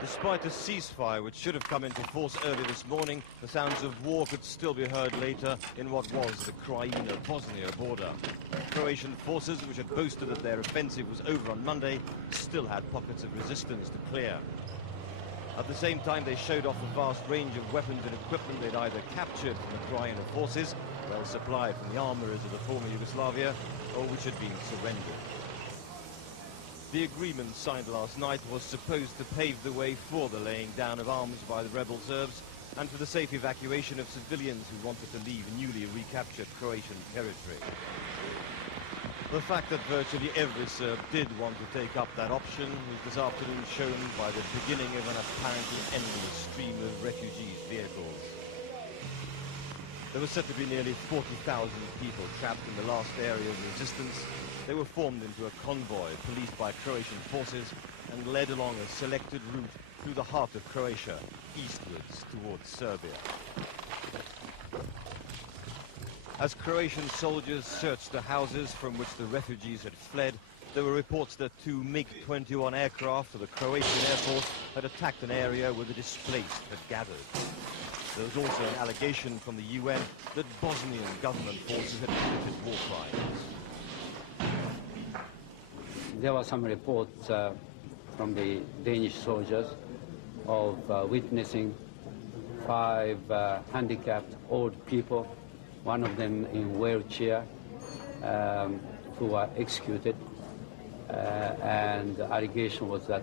Despite a ceasefire which should have come into force early this morning, the sounds of war could still be heard later in what was the Kraina-Bosnia border. Croatian forces, which had boasted that their offensive was over on Monday, still had pockets of resistance to clear. At the same time, they showed off a vast range of weapons and equipment they'd either captured from the Kraina forces, well supplied from the armories of the former Yugoslavia, or which had been surrendered. The agreement signed last night was supposed to pave the way for the laying down of arms by the rebel Serbs and for the safe evacuation of civilians who wanted to leave newly recaptured Croatian territory. The fact that virtually every Serb did want to take up that option was this afternoon shown by the beginning of an apparently endless stream of refugees' vehicles. There were said to be nearly 40,000 people trapped in the last area of resistance. They were formed into a convoy policed by Croatian forces and led along a selected route through the heart of Croatia, eastwards towards Serbia. As Croatian soldiers searched the houses from which the refugees had fled, there were reports that two MiG-21 aircraft of the Croatian Air Force had attacked an area where the displaced had gathered. There was also an allegation from the UN that Bosnian government forces had committed war crimes. There were some reports from the Danish soldiers of witnessing 5 handicapped old people, one of them in wheelchair, who were executed. And the allegation was that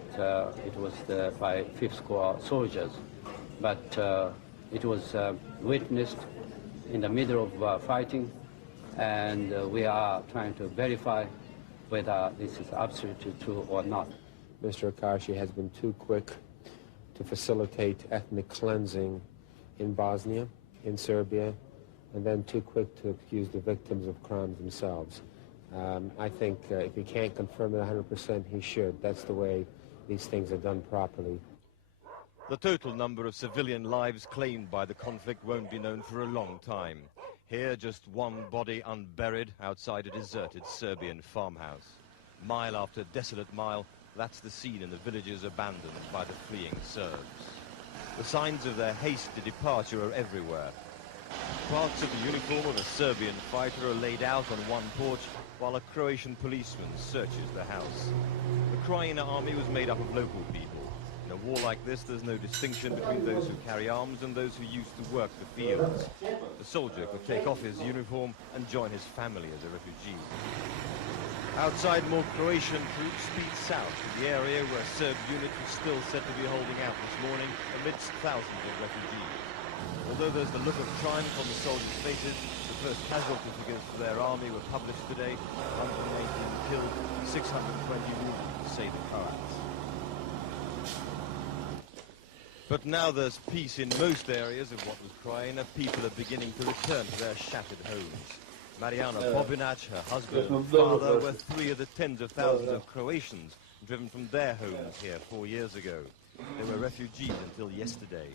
it was by 5th Corps soldiers. But it was witnessed in the middle of fighting, and we are trying to verify whether this is absolutely true or not. Mr. Akashi has been too quick to facilitate ethnic cleansing in Bosnia, in Serbia, and then too quick to accuse the victims of crimes themselves. I think if he can't confirm it 100%, he should. That's the way these things are done properly. The total number of civilian lives claimed by the conflict won't be known for a long time. Here, just one body unburied outside a deserted Serbian farmhouse. Mile after desolate mile, that's the scene in the villages abandoned by the fleeing Serbs. The signs of their hasty departure are everywhere. Parts of the uniform of a Serbian fighter are laid out on one porch, while a Croatian policeman searches the house. The Kraina army was made up of local people. In a war like this, there's no distinction between those who carry arms and those who used to work the fields. The soldier could take off his uniform and join his family as a refugee. Outside, more Croatian troops speed south to the area where a Serb unit was still said to be holding out this morning amidst thousands of refugees. Although there's the look of triumph on the soldiers' faces, the first casualty figures for their army were published today: 118 killed, 620 wounded, say the Croats. But now there's peace in most areas of what was Kraina. People are beginning to return to their shattered homes. Mariana Bobinac, her husband and father, were 3 of the tens of thousands of Croatians driven from their homes here 4 years ago. They were refugees until yesterday.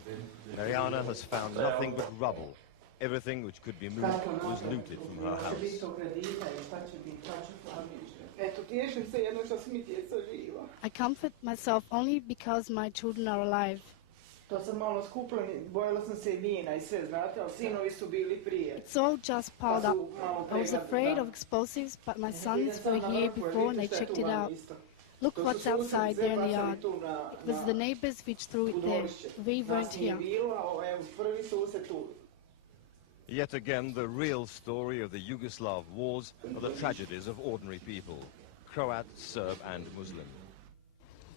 Mariana has found nothing but rubble. Everything which could be moved was looted from her house. I comfort myself only because my children are alive. It's all just piled up. I was afraid of explosives, but my sons were here before and they checked it out. Look what's outside there in the yard. It was the neighbors which threw it there. We weren't here. Yet again, the real story of the Yugoslav wars are the tragedies of ordinary people, Croat, Serb and Muslim.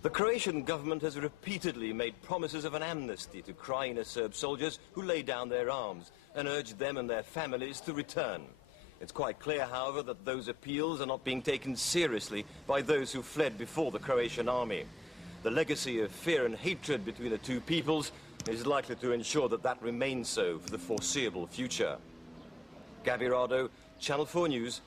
The Croatian government has repeatedly made promises of an amnesty to Kraina Serb soldiers who lay down their arms and urged them and their families to return. It's quite clear, however, that those appeals are not being taken seriously by those who fled before the Croatian army. The legacy of fear and hatred between the two peoples is likely to ensure that that remains so for the foreseeable future. Gabby Rado, Channel 4 News,